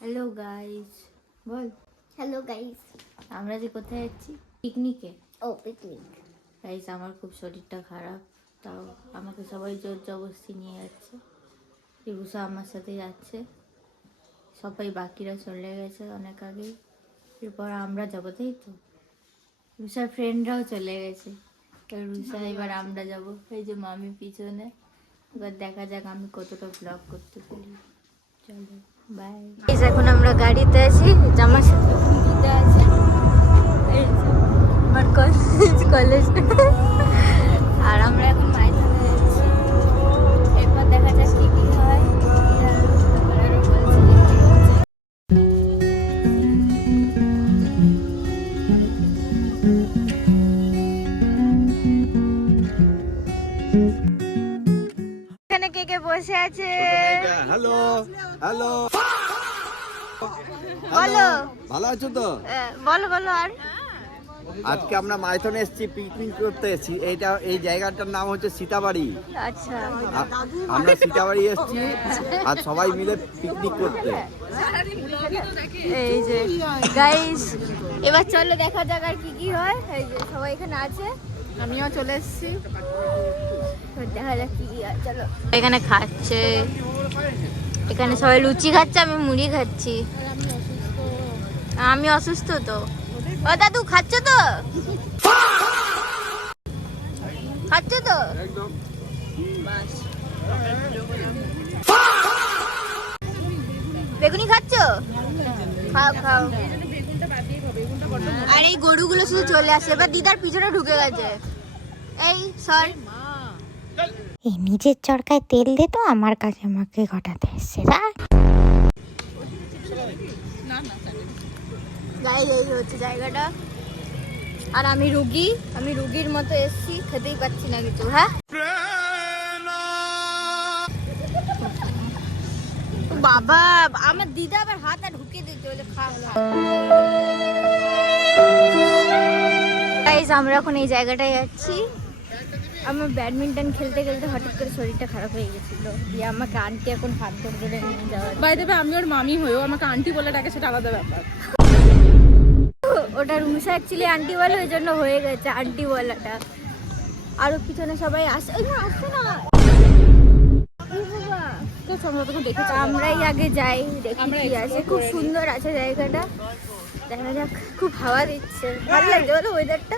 Hello guys, বল। Hello guys, আমরা যে কোথায় যাচ্ছি? পিকনিকে। ও পিকনিক। গাইস, আমার খুব শরীরটা খারাপ, তাও আমাকে সবাই জোর জবরদস্তি নিয়ে যাচ্ছে। রুষা আমার সাথে যাচ্ছে, সবাই বাকিরা চলে গেছে অনেক আগেই। এরপর আমরা যাবো, তাই তো? রুষার ফ্রেন্ডরাও চলে গেছে, তো রুষা এবার আমরা যাবো। এই যে মামি পিছনে, এবার দেখা যাক আমি কতটা ব্লগ করতে পারি। চলো বাই। এখন আমরা গাড়িতে আছি, আমার সাথে দিদা আছে, আমার কলেজ আর আমরা এখন মাইথনে যাচ্ছি। এরপর দেখা যাক কি কি হয়। এখানে কে কে বসে আছে? হ্যালো হ্যালো, বলো। ভালো আছো তো? বলো বলো। আর আজকে আমরা মাইথনে এসেছি, পিকনিক করতে এসেছি। এই জায়গাটার নাম হচ্ছে সীতাবাড়ি। আচ্ছা, আমরা সীতাবাড়ি এসেছি আর সবাই মিলে পিকনিক করতে। এই যে গাইস, এবার চলো দেখা যাক আর কি কি হয়। এই যে সবাই এখানে আছে, আমিও চলে এসেছি। দেখা যাক কি কি হয়, চলো। এখানে খাচ্ছে, এখানে সবাই লুচি খাচ্ছে, আমি মুড়ি খাচ্ছি। আমি অসুস্থ তো। ও দাদু, খাচ্ছ তো? খাচ্ছ তো? বেগুনি খাচ্ছ? খাও খাও। আর এই গরুগুলো শুধু চলে আসে, এবার দিদার পিছনে ঢুকে গেছে। এই সর। এই নিজের চরকায় তেল দে তো, আমার কাছে আমাকে ঘটাতে এসছে। গাইস, এই হচ্ছে জায়গাটা। আর আমি রুগীর মতো এসছি, খেতেই পাচ্ছি না কিছু। হ্যাঁ বাবা, আমার দিদা আবার হাত ঢুকিয়ে দিচ্ছে, বলে খা খা। গাইস, আমরা এখন এই জায়গাটায় যাচ্ছি। আমার ব্যাডমিন্টন খেলতে খেলতে হঠাৎ করে শরীরটা খারাপ হয়ে গেছিল, দিয়ে আমাকে আন্টি এখন হাত ধরে ধরে নিয়ে যাওয়া। বাই দেবে, আমি ওর মামি হয়েও আমাকে আন্টি বলে ডাকে, সেটা আলাদা ব্যাপার। ওটা রুমসা অ্যাকচুয়ালি আন্টি বলে, ওই জন্য হয়ে গেছে আন্টি বলাটা। আরো পিছনে সবাই আসে। এই না, আসছে না। আমরাই আগে যাই, দেখি কি আছে। খুব সুন্দর আছে জায়গাটা, দেখা যাক। খুব হাওয়া দিচ্ছে, ভালো লাগছে বলো ওয়েদারটা।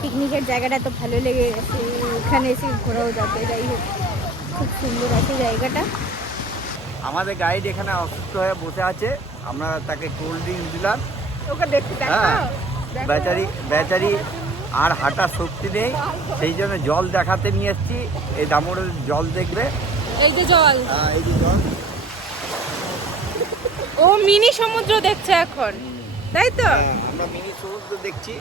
পিকনিকের জায়গাটা তো ভালো লেগে গেছে, এখানে এসে ঘোরাও যাবে। যাই হোক, খুব সুন্দর আছে জায়গাটা। আমাদের গাইড এখানে অসুস্থ হয়ে বসে আছে, আমরা তাকে কোল্ড ড্রিঙ্কস দিলাম। ওকে দেখতে হ্যাঁ, বেচারি আর হাঁটার শক্তি নেই, সেই জন্য জল দেখাতে নিয়ে এসেছি। এই দামোদরের জল দেখবে, এই যে জল, এই যে জল। ও মিনি সমুদ্র দেখছে এখন, তাই তো? আমরা মিনি সমুদ্র দেখছি।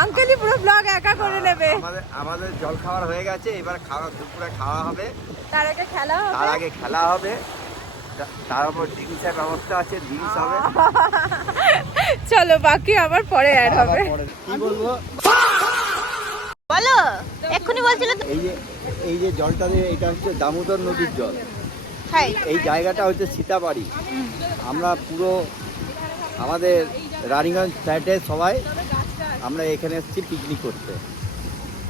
আঙ্কেলই পুরো ব্লগ একা করে নেবে। আমাদের জল খাওয়ার হয়ে গেছে, এবার দুপুরে খাওয়া হবে। তার আগে খেলা হবে। তার উপর ড্রিঙ্কসের ব্যবস্থা আছে, ড্রিঙ্কস হবে। চলো, বাকি আবার পরে অ্যাড হবে। কি বলবো বলো, এক্ষুনি বলছিল। এই যে জলটা, এটা হচ্ছে দামোদর নদীর জল। এই জায়গাটা হচ্ছে সীতাবাড়ি। আমরা পুরো আমাদের রানীগঞ্জ ফ্ল্যাটে সবাই আমরা এখানে এসেছি পিকনিক করতে।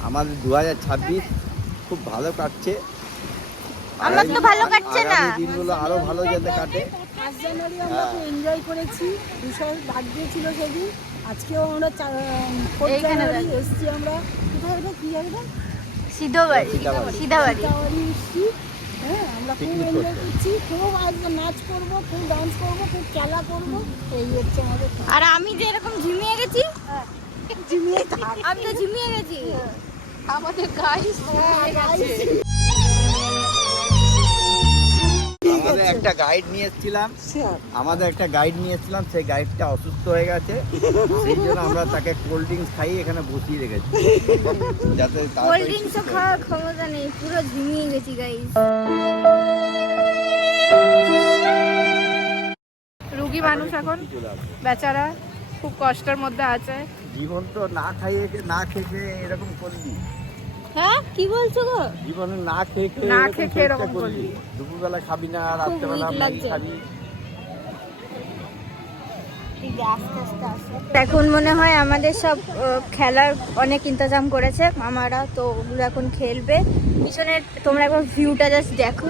আমাদের 2026 খুব ভালো কাটছে। আমার তো ভালো কাটছে না। আগামী দিনগুলো আরো ভালো যাতে কাটে। 5 জানুয়ারি আমরা খুব এনজয় করেছি, ভীষণ বার্থডে ছিল সেদিন। আজকেও আমরা 4 জানুয়ারি এসেছি। আমরা কোথায়, কি জায়গা? সিধাবাড়ি। এসেছি। হ্যাঁ, আমরা খুব এনজয় করছি, খুব আজ নাচ করবো, খুব ডান্স করবো, খুব খেলা করবো। এই হচ্ছে আমাদের। আর আমি যে এরকম ঝিমিয়ে গেছি, আমি তো ঝিমিয়ে গেছি। আমাদের গাইস আমাদের একটা গাইড নিয়ে এসেছিলাম সেই গাইডটা অসুস্থ হয়ে গেছে, সেই জন্য আমরা তাকে কোল্ড ড্রিঙ্কস খাইয়ে এখানে বসিয়ে রেখেছি যাতে কোল্ড ড্রিঙ্কসও খাওয়ার ক্ষমতা নেই, পুরো ঝিমিয়ে গেছি গাইস। রুগী মানুষ এখন বেচারা খুব কষ্টের মধ্যে আছে। জীবন তো না খেয়ে এরকম করলি। হ্যাঁ কি বলছো গো? জীবনে না খেয়ে এরকম করলি। দুপুরবেলা খাবি না, রাত্রেবেলা ম্যাগি খাবি। এখন মনে হয় আমাদের সব খেলার অনেক ইন্তজাম করেছে মামারা, তো ওগুলো এখন খেলবে। পিছনে তোমরা একবার ভিউটা জাস্ট দেখো,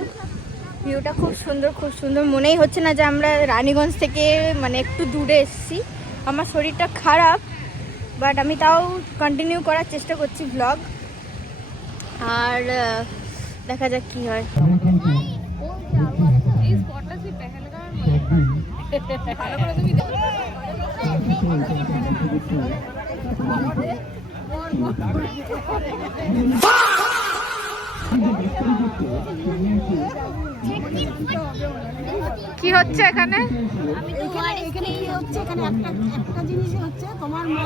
ভিউটা খুব সুন্দর। মনেই হচ্ছে না যে আমরা রানীগঞ্জ থেকে মানে একটু দূরে এসেছি। আমার শরীরটা খারাপ, বাট আমি তাও কন্টিনিউ করার চেষ্টা করছি ব্লগ। আর দেখা যাক কি হয়। কি হচ্ছে এখানে? এখানে কি হচ্ছে, এখানে একটা জিনিসই হচ্ছে, তোমার মা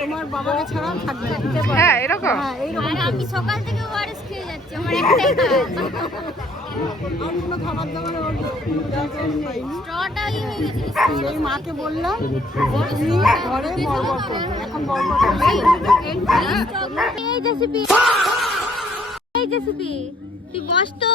তোমার বাবাকে ছাড়া থাকবে। হ্যাঁ এরকম। হ্যাঁ এইরকম। আমি সকাল থেকে ওআরএস খেয়ে যাচ্ছি, আমার একটাই কাজ। আর কোনো খাবার দাবার স্ট্রটাই হয়ে গেছে। সেই মাকে বললাম তুমি ঘরে বড়বড় করবে, এখন বড়বড় করবে। এই জেসিপি তুই বস তো।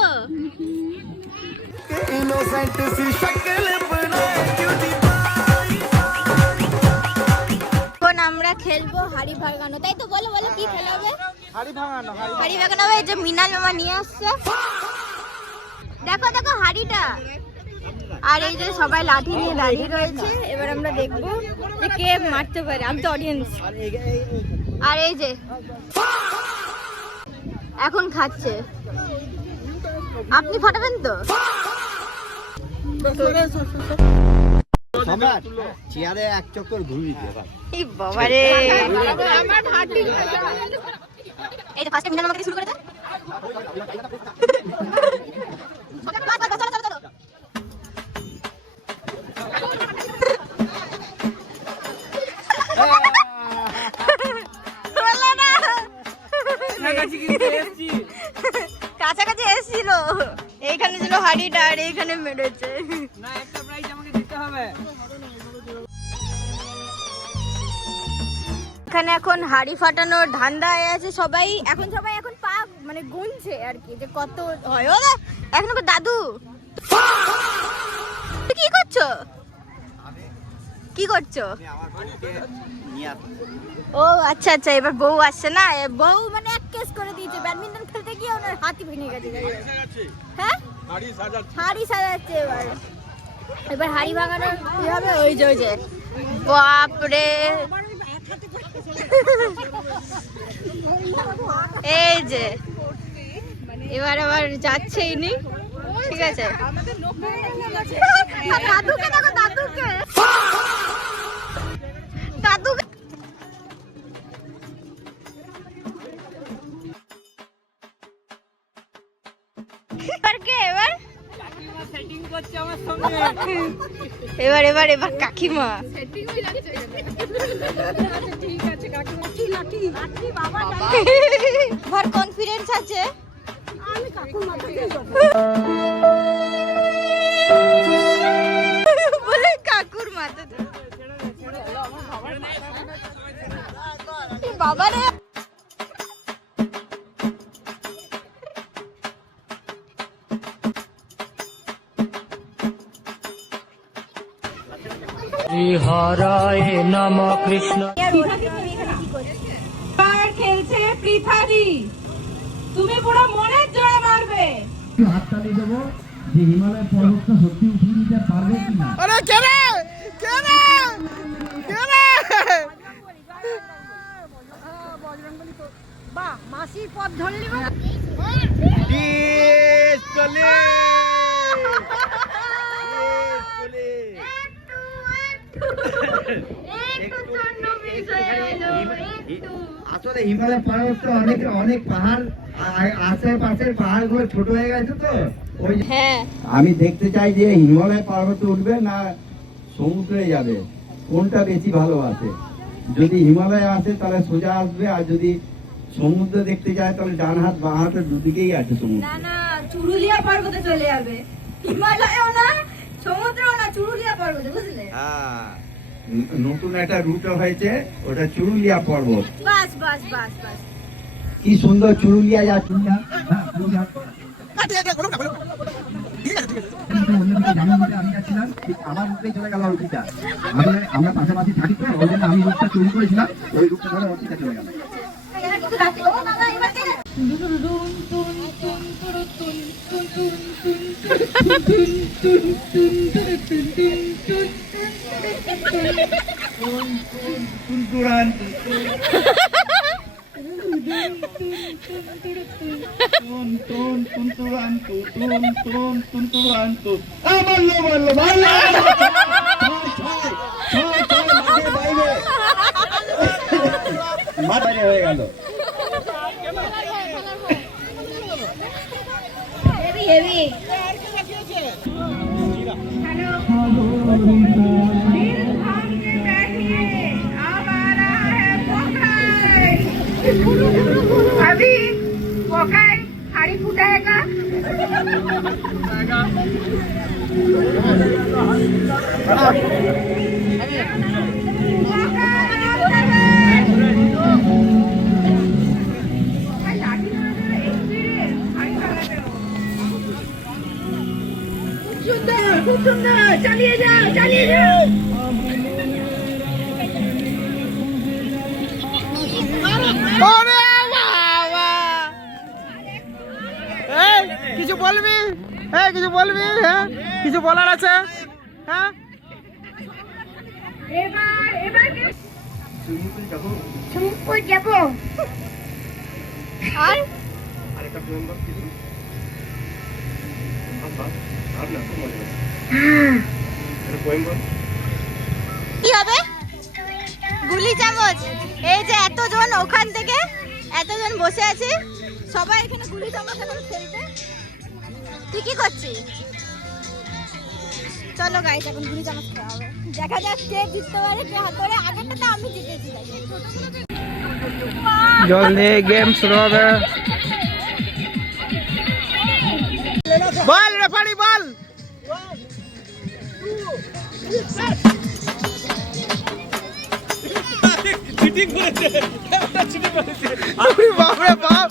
এখন আমরা খেলবো হাড়ি ভাঙানো, তাই তো? বলো কি খেলা হবে? হাড়ি ভাঙানো হবে। এই যে মিনাল মামা নিয়ে আসছে, দেখো হাড়িটা। আর এই যে সবাই লাঠি নিয়ে দাঁড়িয়ে রয়েছে, এবার আমরা দেখবো যে কে মারতে পারে। আমি তো অডিয়েন্স। আর এই যে এখন খাচ্ছে, আপনি ফাটাবেন তো? চেয়ারে এক চক্কর ঘুরিয়ে দিয়ে এই বাবারে, এই যে ফার্স্টে মিনাল আমাকে শুরু করে দাও। কাছাকাছি এসেছিল, এইখানে ছিল হাড়িটা আর এইখানে মেরেছে। এখানে এখন হাড়ি ফাটানোর ধান্দায় আছে সবাই। এখন পা মানে গুনছে আর কি, যে কত হয়। ও এখন দাদু কি করছো? ও আচ্ছা, এবার বউ আসছে না? বউ মানে এক কেস করে দিয়েছে, ব্যাডমিন্টন খেলতে গিয়ে ওনার হাতই ভেঙে গেছে। হ্যাঁ হাড়ি সাজাচ্ছে। এবার হাড়ি ভাঙানোর কি হবে? ওই যে বাপরে, এই যে এবার আবার যাচ্ছে ইনি। ঠিক আছে, দাদুকে দেখো, দাদুকে এবার কাকিমা ভর কনফিডেন্স আছে। বলে কাকুর মাথা বাবারে। হরায় নম কৃষ্ণ। খেলছে পৃথাদি, তুমি পুরো মনের জোরে মারবে। হাততালি দেবো যে হিমালয় পর্বতটা সত্যি উঠিয়ে দিতে পারবে কিনা। আরে কেরে বাহ, মাসির পথ ধরলি। আসলে হিমালয় পর্বতটা অনেক অনেক পাহাড় আশেপাশের পাহাড়গুলো ছোট হয়ে গেছে তো ওই হ্যাঁ আমি দেখতে চাই যে হিমালয় পর্বতে উঠবে না সমুদ্রে যাবে, কোনটা বেশি ভালোবাসে। যদি হিমালয় আসে তাহলে সোজা আসবে, আর যদি সমুদ্র দেখতে যায় তাহলে ডান হাত বাঁ হাতের দুদিকেই আছে সমুদ্র। না না চুরুলিয়া পর্বতে চলে যাবে, হিমালয়ও না সমুদ্রও না, চুরুলিয়া পর্বতে, বুঝলে? হ্যাঁ, নতুন একটা রুট হয়েছে, ওটা চুরুলিয়া পর্বত। বাস বাস বাস বাস। কি সুন্দর চুরুলিয়া যাচ্ছে। আমরা পাশাপাশি থাকি তো ওই জন্য আমি রুটটা চুরি করেছিলাম, ওই রুটটা ধরে ওর দিকে চলে গেল। মাথায় হয়ে গেল। अभी पोकाय हाड़ी फुटाएगा। खूब सुंदर, चलिए जाओ चलिए जाओ। কিছু বলবি? হ্যাঁ কিছু বলবি? হ্যাঁ কিছু বলার আছে? হ্যাঁ এবার এবার সুইমিং যাবো আর কি হবে? গুলি চামচ। এই যে এতজন ওখান থেকে এতজন বসে আছে, সবাই এখানে গুলি চামচ এখন খেলবে। তুই কি করছিস? চলো গাইস, এখন গুলি চামচ খেলা হবে। দেখা যাক কে জিততে পারে, কে হাত ধরে। আগেরটা তো আমি জিতেছিলাম। জলদি গেম শুরু হবে। বল রেফারি বল। চিটিং করেছে, একটা চিটিং করেছে। আরে বাপ রে বাপ।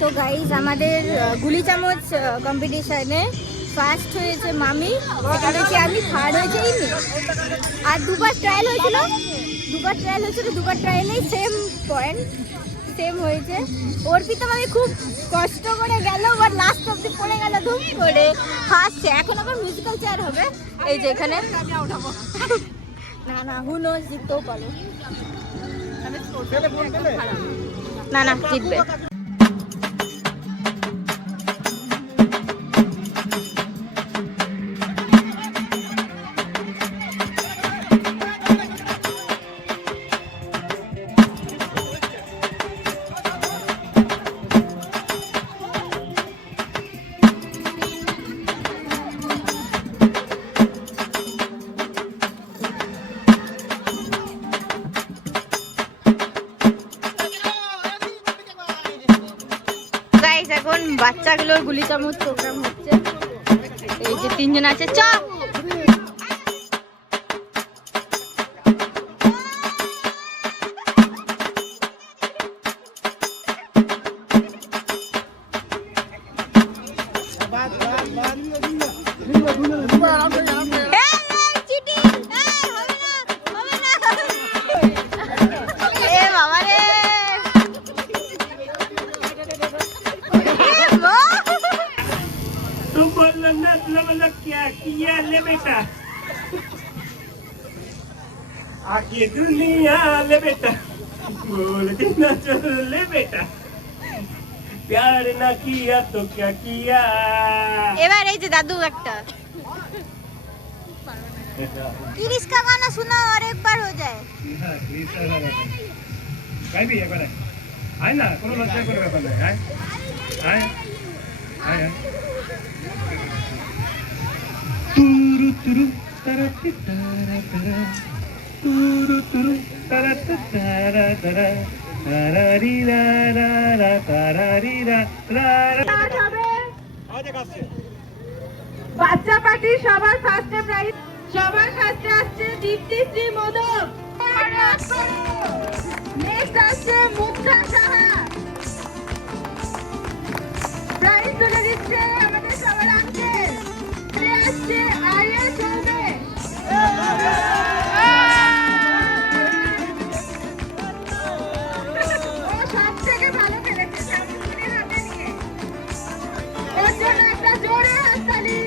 তো গাইস, আমাদের গুলি চামচ কম্পিটিশনে ফার্স্ট হয়েছে মামি, সেকেন্ড হয়েছে আমি, থার্ড হয়েছে ইমি। আর দুবার ট্রায়াল হয়েছিল, দুবার ট্রায়ালেই সেম পয়েন্ট, সেম হয়েছে। অর্পিতা মামি খুব কষ্ট করে গেল, বাট লাস্ট অব্দি পড়ে গেল ধুম করে ফার্স্ট। এখন আবার মিউজিক্যাল চেয়ার হবে এই যে এখানে। না হু নোজ, জিততেও পারো। না জিতবে। এখন বাচ্চাগুলোর গুলি চামচ প্রোগ্রাম হচ্ছে। এই যে তিনজন আছে, চ ले बेटा, आगे दुनिया ले बेटा, बोल के ना चल ले बेटा, प्यार ना किया तो क्या किया এবার এই যে দাদু একটা किरिस का गाना सुना और एक बार हो जाए गाइबी একবার আয় না কোনো লজ্জা করে ব্যাপার নাই আয় আয় আয় তুরু তুরু তারাতি তারা তারা তুরু তুরু তারাতি তারা তারা তারারি রা রা রা তারারি রা রা বাচ্চা পার্টি সবার ফার্স্টে প্রাইজ, সবার ফার্স্টে আসছে দীপ্তিশ্রী মোদক, নেক্সট আসছে মুক্তা সাহা, প্রাইজ তুলে দিচ্ছে আমাদের সবার আঙ্কেল, আসছে আরিয়া চৌবে, ও সব থেকে ভালো খেলেছে শামসুনের হাতে নিয়ে, ওর জন্য একটা জোরে হাততালি।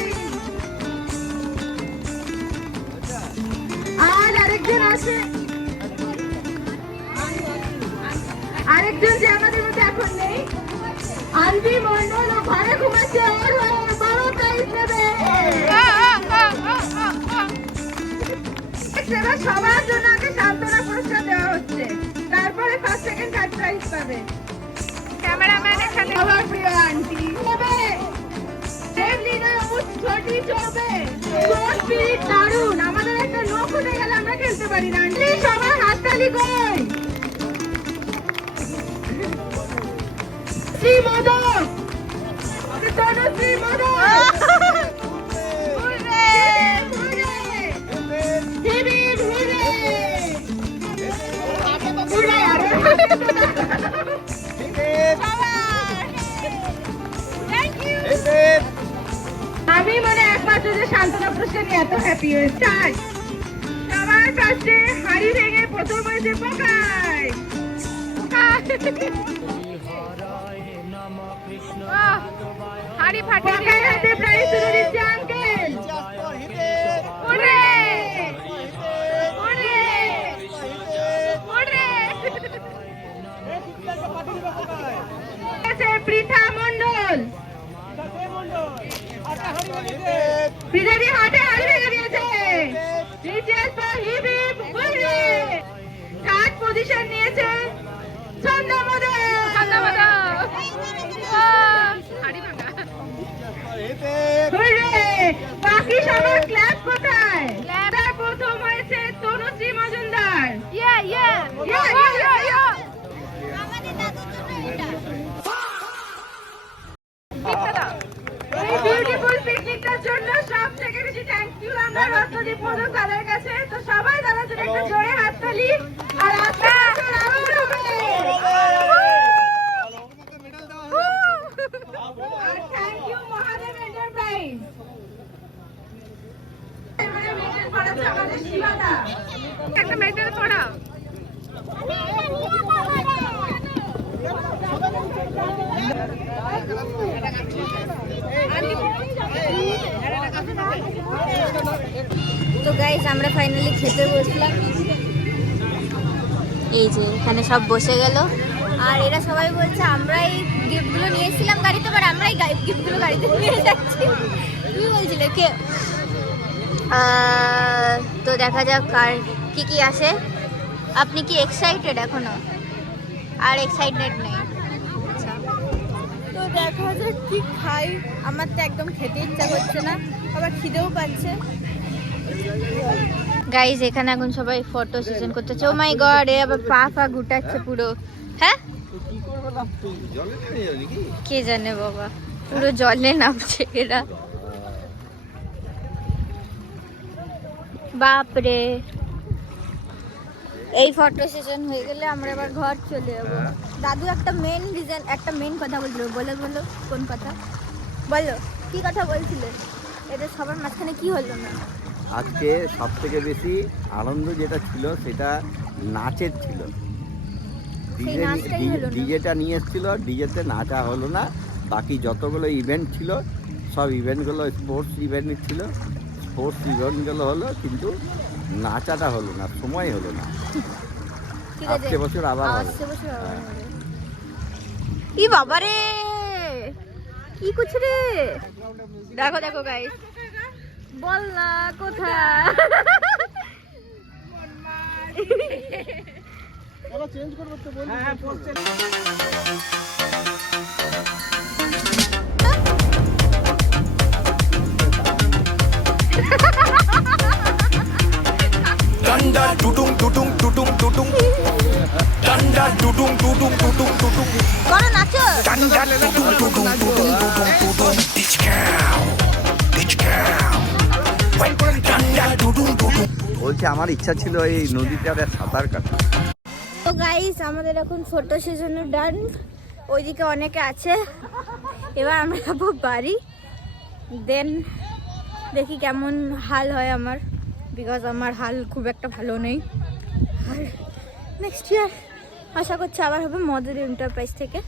আর আরেকজন আছে, আরেকজন যে আমাদের মধ্যে এখন নেই, আলবি মন্ডল, ও ঘরে ঘুমাচ্ছে, ওর বড় প্রাইজ নেবে। এবার সবার জন্য আগে সান্ত্বনা পুরস্কার দেওয়া হচ্ছে, তারপরে ফার্স্ট সেকেন্ড থার্ড প্রাইজ পাবে। ক্যামেরাম্যান এখানে আমার প্রিয় আন্টি নেবে, দেবলীনা ছোটি চলবে, স্পিরিট দারুণ, আমাদের একটা লোক উঠে গেলে আমরা খেলতে পারি না। আন্টি সবার হাততালি কই, Shri Modak, Tanushree Modak, hurray hurray, hip hurray, hurray আরে থ্যাংক ইউ। আমি মনে একমাত্র যে সান্ত্বনা পুরস্কার নিয়ে এত হ্যাপি হয়েছে। সবার কাছে হাড়ি ভেঙে প্রথম হয়েছে পোকায়, হাড়ি ফাটে হাতে প্রাইজ তুলে দিচ্ছে আঙ্কেল। ওরে ওরে ওরে, পৃথা মন্ডল, পৃথাদি হাতে হাড়ি ভেঙে দিয়েছে, থার্ড পজিশন নিয়েছে ছন্দমদা। বাকি সবার ক্লাস কোথায়? প্রথম হয়েছে তনুশ্রী মজুমদার। এই বিউটিফুল পিকনিকটার জন্য সব থেকে বেশি থ্যাংক ইউ আমরা রত্নদীপ মোদক দাদার কাছে। তো সবাই দাদার জন্য একটা জোরে হাততালি। আর thank you Mahadev enterprise, medal পড়াচ্ছে আমাদের শিবাদা, একটা মেডেল পড়া। তো গাইস আমরা ফাইনালি খেতে বসলাম, এই যে এখানে সব বসে গেল। আর এরা সবাই বলছে আমরা এই গিফটগুলো নিয়েছিলাম গাড়িতে, এবার আমরা এই গিফটগুলো গাড়িতে নিয়ে যাচ্ছি। তুমি বলছিলে কে? তো দেখা যাক আর কি কি আসে। আপনি কি এক্সাইটেড এখনো? আর এক্সাইটেড নেই? আচ্ছা, তো দেখা যাক কি খাই। আমার তো একদম খেতে ইচ্ছা করছে না, আবার খিদেও পাচ্ছে। গাইজ এখানে এখন সবাই ফটো সেশন করতেছে। ও মাই গড, এ আবার পা ফা ঘুটাচ্ছে পুরো। হ্যাঁ কে জানে বাবা, পুরো জলে নামছে এরা। বাপরে, এই ফটো সেশন হয়ে গেলে আমরা এবার ঘর চলে যাবো। দাদু একটা মেন রিজন, একটা মেন কথা বলছিল। বলো বলো, কোন কথা বলো, কি কথা বলছিলে? এটা সবার মাঝখানে কি হলো না? আজকে সব থেকে বেশি আনন্দ যেটা ছিল সেটা নাচের ছিল। ডিজেটা নিয়ে এসেছিল, ডিজেতে নাচা হলো না। বাকি যতগুলো ইভেন্ট ছিল সব ইভেন্টগুলো স্পোর্টস ইভেন্ট ছিল, স্পোর্টস ইভেন্টগুলো হলো, কিন্তু নাচাটা হলো না, সময় হলো না। আসছে বছর আবার হবে। ই বাবারে। কি কুছ রে দেখো দেখো গাইস বল না কোথায় চেঞ্জ করবো তো বল। হ্যাঁ বলছে Danda dudung dudung dudung dudung. Danda dudung dudung dudung dudung. করো নাচো Danda dudung dudung dudung dudung dudung. Bitch cow. Bitch cow. Wait, danda dudung dudung. বলছে আমার ইচ্ছা ছিল এই নদীটাতে সাঁতার কাটা। তো গাইস আমাদের এখন ফটো সেশনও ডান ওইদিকে অনেকে আছে এবার আমরা যাবো বাড়ি দেন দেখি কেমন হাল হয় আমার বিকজ আমার হাল খুব একটা ভালো নেই আর নেক্সট ইয়ার আশা করছি আবার হবে মদের এন্টারপ্রাইজ থেকে